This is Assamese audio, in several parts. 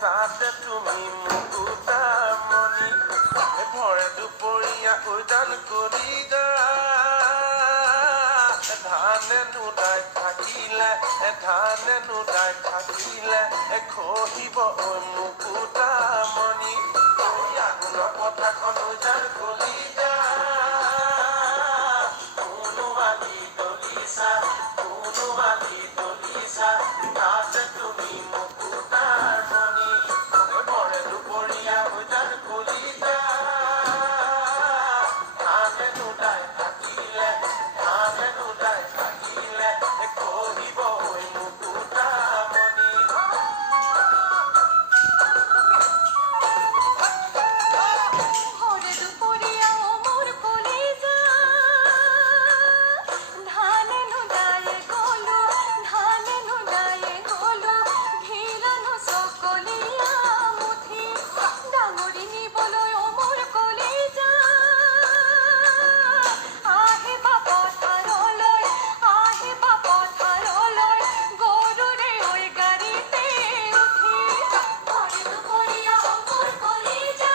তাতে তুমি মুকুতামণি ভৰে দুপৰীয়া উদান কৰি ধানে নুদাই থাকিলে খহিব মুকুতামণি আগুন পথাখন উজান কৰি তাতে তুমি মুকুতামণি ভৰে দুপৰীয়া উজান কৰি ধানে নুদাই থাকিলে খহিব মুকুতামণি ভরে দুপরিয়া মোর কলিজা ধানে নুদায়ে গলো ভিলানো সকলিয়া মুঠি ডাঙরি নিবলৈ মোর কলিজা আহিবা পথাৰলৈ গৰুৰে ঐ গাড়ীতে উঠি ভৰে দুপৰীয়া মোৰ কলিজা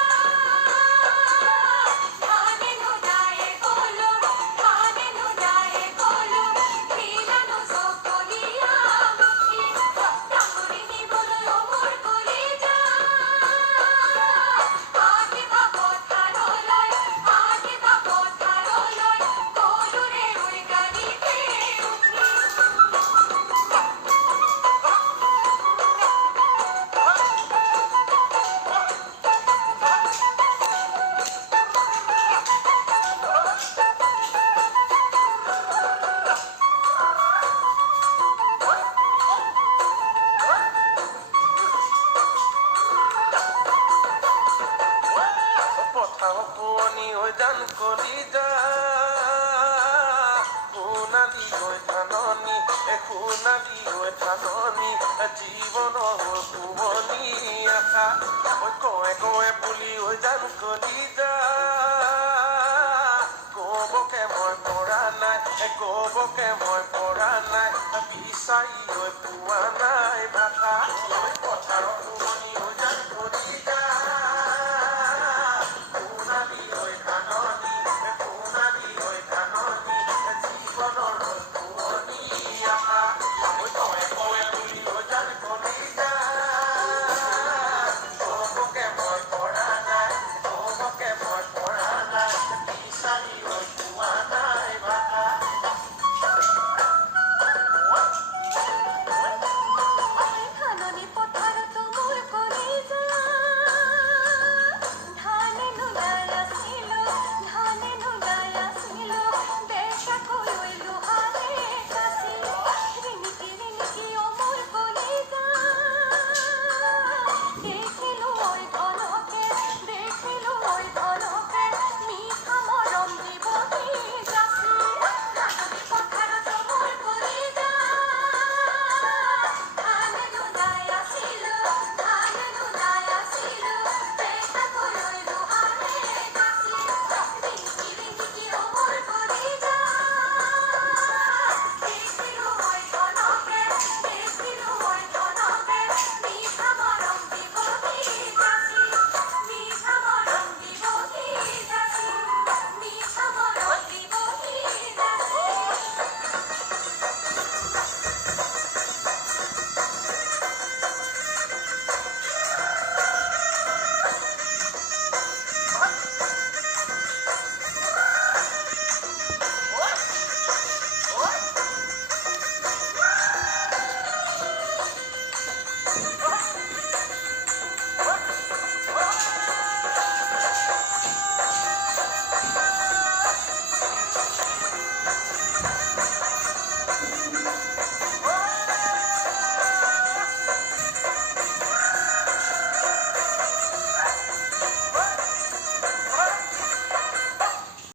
ধানে নুদায়ে গলো ভিলানো সকলিয়া মুঠি ডাঙৰি নিবলৈ মোৰ কলিজা আহিবা পথাৰলৈ গৰুৰে ঐ গাড়ীতে উঠি পথাৰ পুৰণি হৈ দান কৰি সোণালী হৈ ধাননি জীৱনৰ হৈ পুৰণি আশা কয়ে পুলি হৈ দান কৰি কবকে মই পৰা নাই বিচাৰি হৈ পোৱা নাই ভাষা